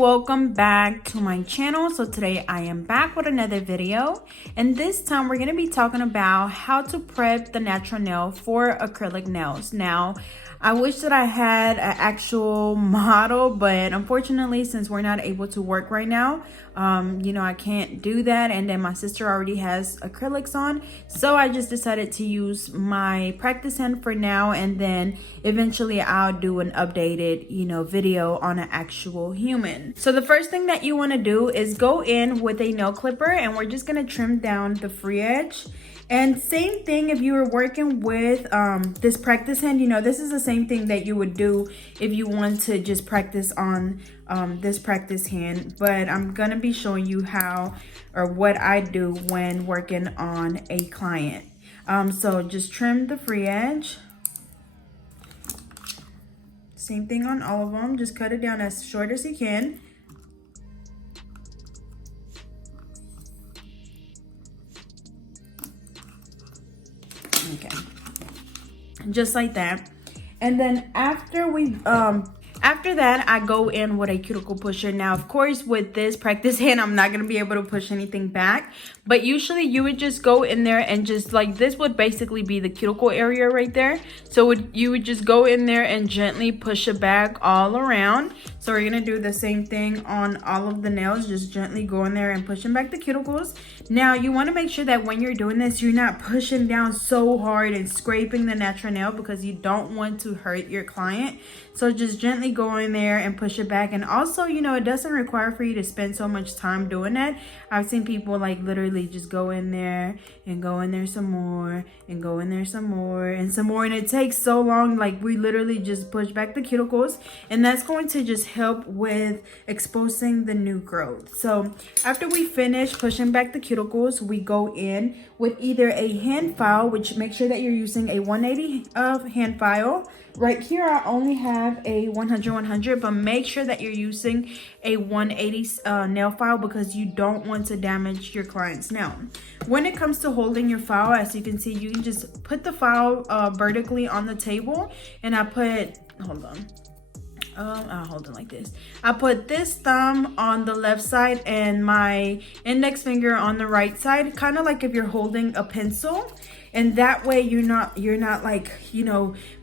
welcome back to my channel. So today I am back with another video, and this time we're going to be talking about how to prep the natural nail for acrylic nails. Now I wish that I had an actual model, but unfortunately, since we're not able to work right now, I can't do that. And then my sister already has acrylics on, so I just decided to use my practice hand for now, and then eventually I'll do an updated video on an actual human. So the first thing that you want to do is go in with a nail clipper, and we're just going to trim down the free edge. And same thing if you were working with this practice hand, this is the same thing that you would do if you want to just practice on this practice hand. But I'm gonna be showing you how or what I do when working on a client. So just trim the free edge. Same thing on all of them, just cut it down as short as you can. Okay, just like that. And then after that, I go in with a cuticle pusher. Now, of course, with this practice hand, I'm not going to be able to push anything back. But usually you would just go in there and just like, this would basically be the cuticle area right there. So you would just go in there and gently push it back all around. So we're going to do the same thing on all of the nails. Just gently go in there and pushing back the cuticles. Now, you want to make sure that when you're doing this, you're not pushing down so hard and scraping the natural nail, because you don't want to hurt your client. So just gently go in there and push it back. And also, it doesn't require for you to spend so much time doing that. I've seen people like literally just go in there and go in there some more and go in there some more and some more. And it takes so long. Like, we literally just push back the cuticles, and that's going to just help with exposing the new growth. So after we finish pushing back the cuticles, we go in with either a hand file, which make sure that you're using a 180 hand file. Right here I only have a 100, but make sure that you're using a 180 nail file, because you don't want to damage your client's nail. When it comes to holding your file, as you can see, you can just put the file vertically on the table, and I put, I'll hold it like this. I put this thumb on the left side and my index finger on the right side, kind of like if you're holding a pencil. And that way you're not like,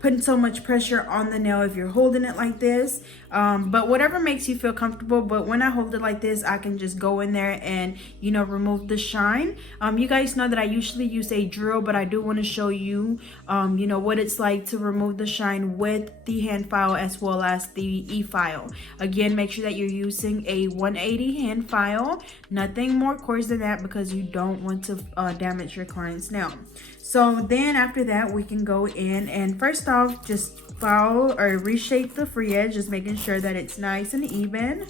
putting so much pressure on the nail if you're holding it like this. But whatever makes you feel comfortable. But when I hold it like this, I can just go in there and, remove the shine. You guys know that I usually use a drill, but I do want to show you, what it's like to remove the shine with the hand file as well as the e-file. Again, make sure that you're using a 180 hand file, nothing more coarse than that, because you don't want to damage your client's nail. So then after that, we can go in and first off, just file or reshape the free edge, just making sure that it's nice and even.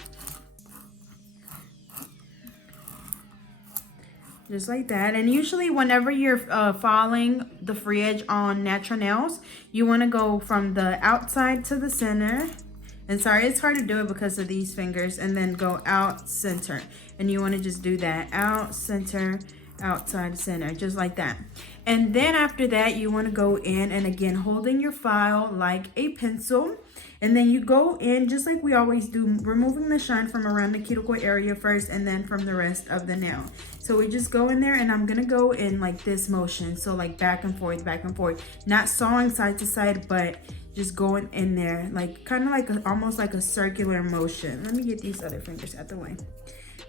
Just like that. And usually whenever you're filing the free edge on natural nails, you want to go from the outside to the center. And sorry, it's hard to do it because of these fingers. And then go out, center. And you want to just do that. Out, center, outside, center, just like that. And then after that, you want to go in and again holding your file like a pencil, and then you go in just like we always do, removing the shine from around the cuticle area first and then from the rest of the nail. So we just go in there, and I'm gonna go in like this motion, so like back and forth, not sawing side to side, but just going in there like kind of like almost like a circular motion. Let me get these other fingers out the way.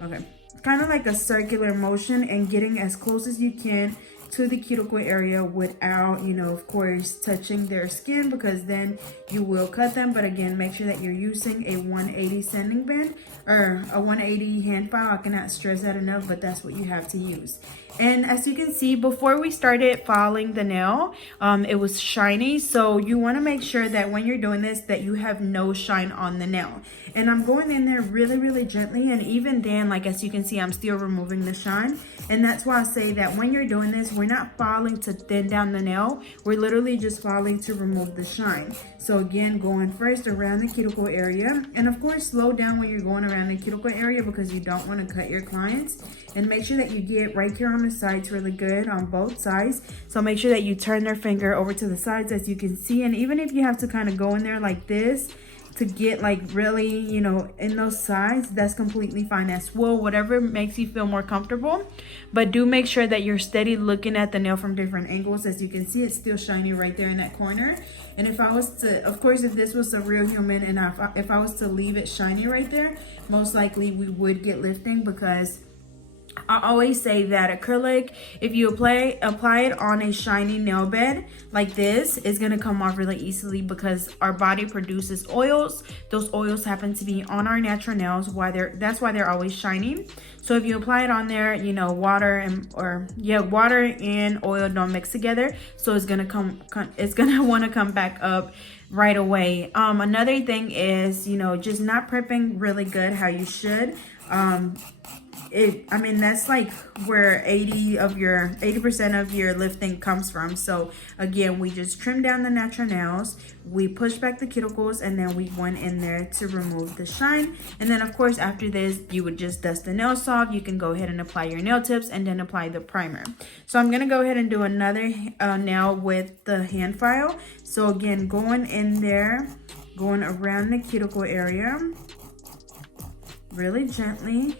Okay, kind of like a circular motion, and getting as close as you can to the cuticle area without, of course, touching their skin, because then you will cut them. But again, make sure that you're using a 180 sanding band or a 180 hand file. I cannot stress that enough, but that's what you have to use. And as you can see, before we started filing the nail, it was shiny. So you want to make sure that when you're doing this, that you have no shine on the nail. And I'm going in there really, really gently. And even then, like as you can see, I'm still removing the shine. And that's why I say that when you're doing this, we're not filing to thin down the nail. We're literally just filing to remove the shine. So again, going first around the cuticle area. And of course, slow down when you're going around the cuticle area, because you don't want to cut your clients. And make sure that you get right here on the sides really good on both sides. So make sure that you turn their finger over to the sides, as you can see. And even if you have to kind of go in there like this, to get like really, you know, in those sides, that's completely fine as well. Whatever makes you feel more comfortable, but do make sure that you're steady looking at the nail from different angles. As you can see, it's still shiny right there in that corner. And if I was to, of course, if this was a real human and if I was to leave it shiny right there, most likely we would get lifting, because I always say that acrylic, if you apply it on a shiny nail bed like this, it's gonna come off really easily, because our body produces oils. Those oils happen to be on our natural nails. That's why they're always shiny. So if you apply it on there, you know, water and oil don't mix together, so it's gonna want to come back up right away. Another thing is, you know, just not prepping really good how you should. I mean, that's like where 80% of your lifting comes from. So again, we just trim down the natural nails, we push back the cuticles, and then we went in there to remove the shine. And then of course, after this, you would just dust the nails off. You can go ahead and apply your nail tips and then apply the primer. So I'm gonna go ahead and do another nail with the hand file. So again, going in there, going around the cuticle area really gently.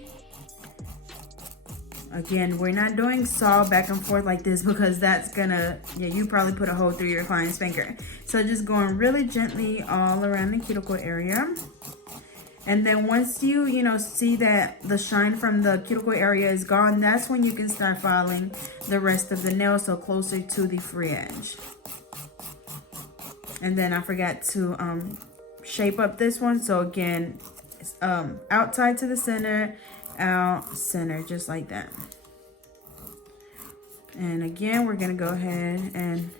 Again, we're not doing saw back and forth like this, because that's gonna, you probably put a hole through your client's finger. So just going really gently all around the cuticle area. And then once you see that the shine from the cuticle area is gone, that's when you can start filing the rest of the nail, so closer to the free edge. And then I forgot to shape up this one. So again, outside to the center, out center, just like that. And again, we're gonna go ahead and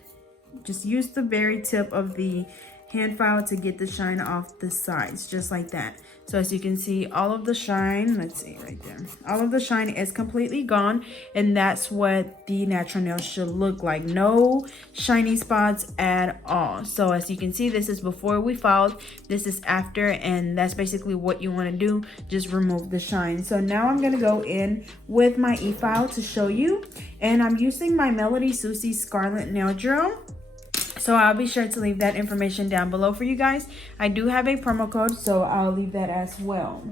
just use the very tip of the hand file to get the shine off the sides, just like that. So as you can see, all of the shine, let's see right there, all of the shine is completely gone, and that's what the natural nail should look like. No shiny spots at all. So as you can see, this is before we filed, this is after, and that's basically what you want to do, just remove the shine. So now I'm going to go in with my e-file to show you, and I'm using my Melody Susie Scarlet Nail Drill. So I'll be sure to leave that information down below for you guys. I do have a promo code, so I'll leave that as well.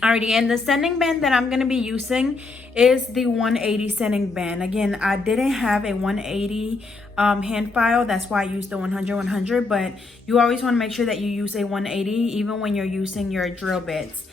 Alrighty, and the sanding band that I'm going to be using is the 180 sanding band. Again, I didn't have a 180 hand file. That's why I used the 100-100, but you always want to make sure that you use a 180 even when you're using your drill bits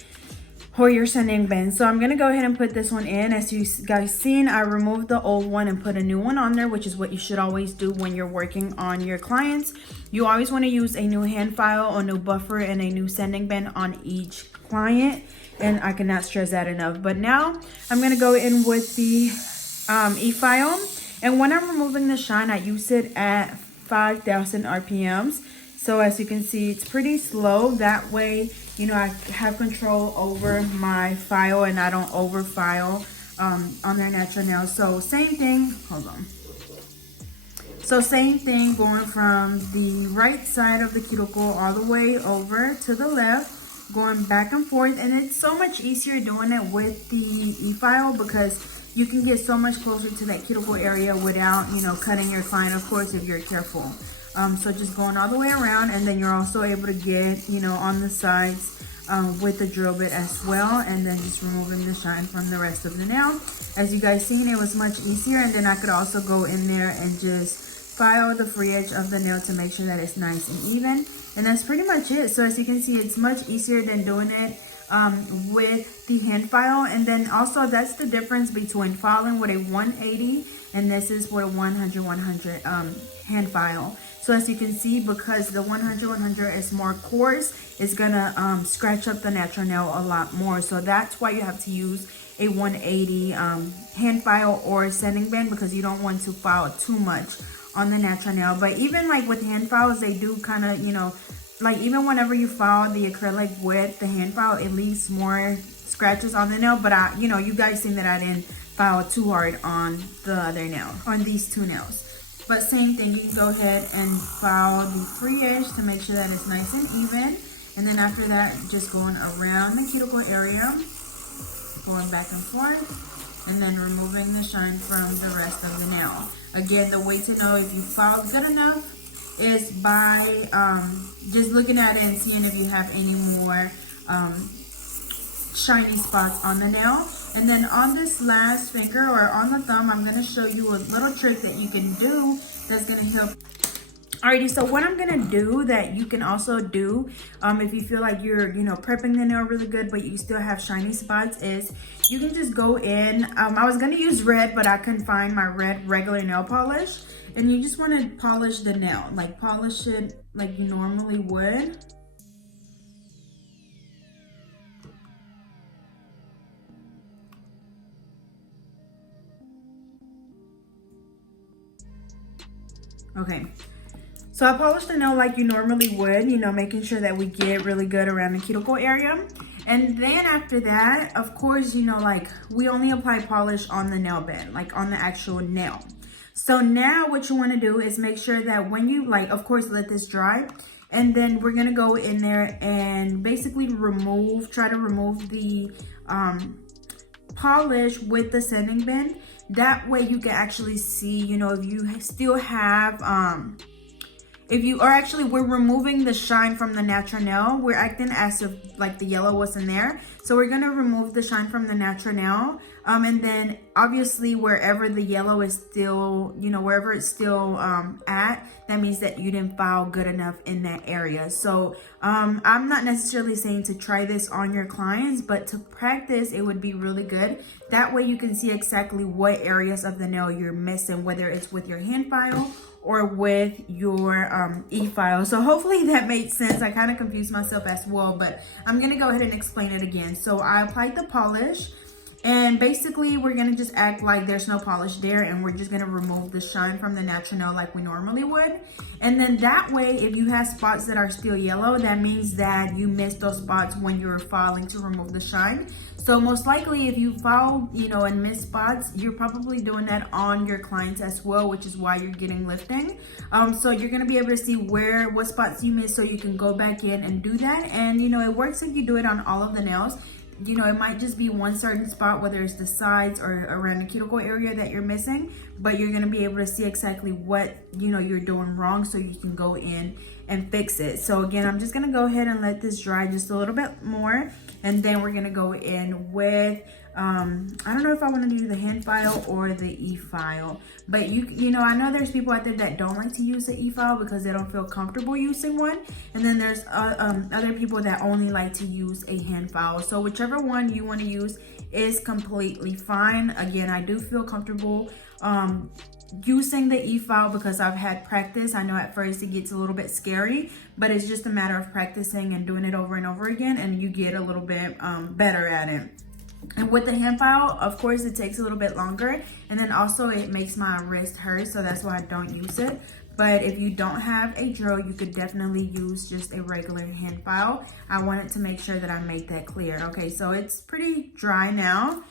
or your sanding band. So I'm gonna go ahead and put this one in. As you guys seen, I removed the old one and put a new one on there, which is what you should always do when you're working on your clients. You always want to use a new hand file, a new buffer, and a new sanding band on each client, and I cannot stress that enough. But now I'm gonna go in with the e-file, and when I'm removing the shine, I use it at 5,000 RPMs. So as you can see, it's pretty slow. That way, you know, I have control over my file and I don't over file on their natural nails. So same thing, hold on. So same thing, going from the right side of the cuticle all the way over to the left, going back and forth. And it's so much easier doing it with the e-file, because you can get so much closer to that cuticle area without, you know, cutting your client, of course, if you're careful. So just going all the way around, and then you're also able to get, you know, on the sides with the drill bit as well, and then just removing the shine from the rest of the nail. As you guys seen, it was much easier, and then I could also go in there and just file the free edge of the nail to make sure that it's nice and even. And that's pretty much it. So as you can see, it's much easier than doing it with the hand file. And then also, that's the difference between filing with a 180 and this is with a 100-100 hand file. So as you can see, because the 100-100 is more coarse, it's gonna scratch up the natural nail a lot more. So that's why you have to use a 180 hand file or sanding band, because you don't want to file too much on the natural nail. But even like with hand files, they do kind of, you know, like even whenever you file the acrylic with the hand file, it leaves more scratches on the nail. But you know, you guys seen that I didn't file too hard on the other nail, on these two nails. But same thing, you can go ahead and file the free edge to make sure that it's nice and even. And then after that, just going around the cuticle area, going back and forth, and then removing the shine from the rest of the nail. Again, the way to know if you filed good enough is by just looking at it and seeing if you have any more shiny spots on the nail. And then on this last finger or on the thumb, I'm going to show you a little trick that you can do that's going to help. Alrighty, so what I'm gonna do that you can also do if you feel like you're, you know, prepping the nail really good but you still have shiny spots, is you can just go in. I was gonna use red, but I couldn't find my red regular nail polish, and you just want to polish the nail, like polish it like you normally would. Okay. So I polished the nail like you normally would, you know, making sure that we get really good around the cuticle area. And then after that, of course, you know, like we only apply polish on the nail bed, like on the actual nail. So now what you want to do is make sure that when you, like, of course, let this dry. And then we're going to go in there and basically try to remove the polish with the sanding band. That way you can actually see, you know, if you still have, we're removing the shine from the natural nail. We're acting as if like the yellow wasn't there. So we're gonna remove the shine from the natural nail. And then obviously wherever the yellow is still, you know, wherever it's still at, that means that you didn't file good enough in that area. So I'm not necessarily saying to try this on your clients, but to practice, it would be really good. That way you can see exactly what areas of the nail you're missing, whether it's with your hand file or with your e-file. So hopefully that made sense. I kind of confused myself as well, but I'm gonna go ahead and explain it again. So I applied the polish, and basically we're gonna just act like there's no polish there, and we're just gonna remove the shine from the natural nail like we normally would. And then that way, if you have spots that are still yellow, that means that you missed those spots when you were filing to remove the shine. So most likely if you file, you know, and miss spots, you're probably doing that on your clients as well, which is why you're getting lifting. So you're gonna be able to see what spots you missed, so you can go back in and do that. And you know, it works if you do it on all of the nails. You know, it might just be one certain spot, whether it's the sides or around the cuticle area that you're missing, but you're gonna be able to see exactly what, you know, you're doing wrong, so you can go in and fix it. So again, I'm just gonna go ahead and let this dry just a little bit more, and then we're gonna go in with I don't know if I want to do the hand file or the e-file, but you know, I know there's people out there that don't like to use the e-file because they don't feel comfortable using one, and then there's other people that only like to use a hand file. So whichever one you want to use is completely fine. Again, I do feel comfortable using the e-file because I've had practice. I know at first it gets a little bit scary, but it's just a matter of practicing and doing it over and over again, and you get a little bit better at it. And with the hand file, of course, it takes a little bit longer, and then also it makes my wrist hurt, so that's why I don't use it. But if you don't have a drill, you could definitely use just a regular hand file. I wanted to make sure that I make that clear. Okay, so it's pretty dry now,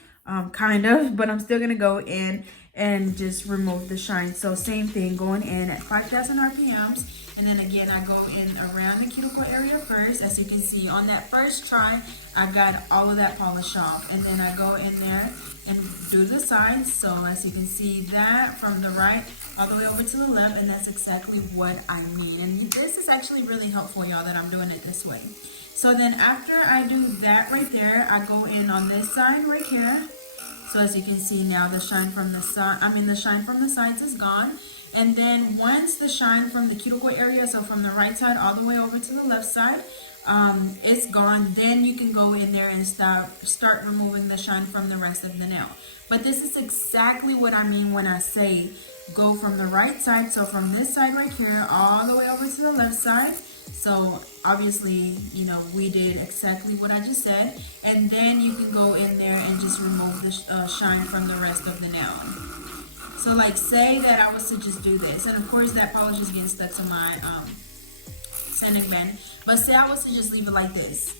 kind of, but I'm still gonna go in and just remove the shine. So same thing, going in at 5,000 RPMs. And then again, I go in around the cuticle area first. As you can see, on that first try, I got all of that polish off. And then I go in there and do the sides. So as you can see, that from the right all the way over to the left, and that's exactly what I mean. And this is actually really helpful, y'all, that I'm doing it this way. So then after I do that right there, I go in on this side right here. So as you can see now, the shine from the side, the shine from the sides is gone. And then once the shine from the cuticle area, so from the right side all the way over to the left side, it's gone, then you can go in there and start removing the shine from the rest of the nail. But this is exactly what I mean when I say go from the right side, so from this side right here all the way over to the left side. So obviously, you know, we did exactly what I just said, and then you can go in there and just remove the shine from the rest of the nail. So like, say that I was to just do this, and of course that polish is getting stuck to my sanding band, but say I was to just leave it like this,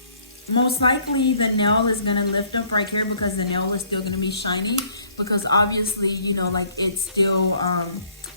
most likely the nail is gonna lift up right here because the nail is still gonna be shiny, because obviously, you know, like it's still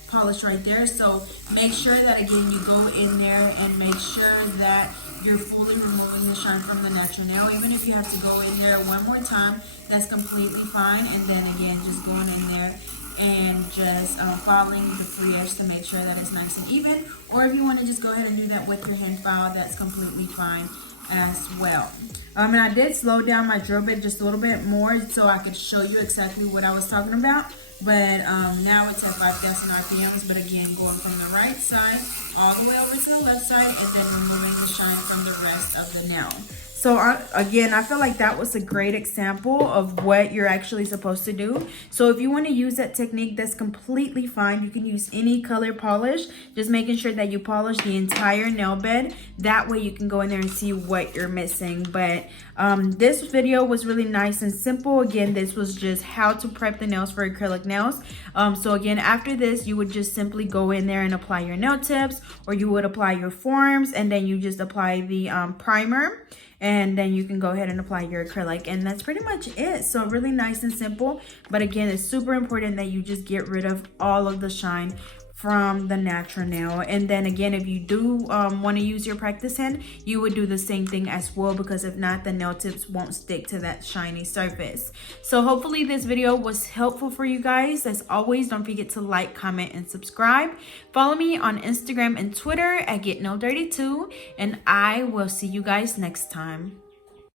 polished right there. So make sure that again you go in there and make sure that you're fully removing the shine from the natural nail. Even if you have to go in there one more time, that's completely fine. And then again, just going in there and just filing the free edge to make sure that it's nice and even. Or if you want to just go ahead and do that with your hand file, that's completely fine as well. And I did slow down my drill bit just a little bit more so I could show you exactly what I was talking about. But now it's at 5,000 RPMs. But again, going from the right side all the way over to the left side, and then removing the shine from the rest of the nail. So again, I feel like that was a great example of what you're actually supposed to do. So if you want to use that technique, that's completely fine. You can use any color polish, just making sure that you polish the entire nail bed. That way you can go in there and see what you're missing. But this video was really nice and simple. Again, this was just how to prep the nails for acrylic nails. So again, after this, you would just simply go in there and apply your nail tips, or you would apply your forms, and then you just apply the primer. And then you can go ahead and apply your acrylic, and that's pretty much it. So really nice and simple, but again, it's super important that you just get rid of all of the shine from the natural nail. And then again, if you do want to use your practice hand, you would do the same thing as well, because if not, the nail tips won't stick to that shiny surface. So hopefully this video was helpful for you guys. As always, don't forget to like, comment, and subscribe. Follow me on Instagram and Twitter at GetNailDirty2, and I will see you guys next time.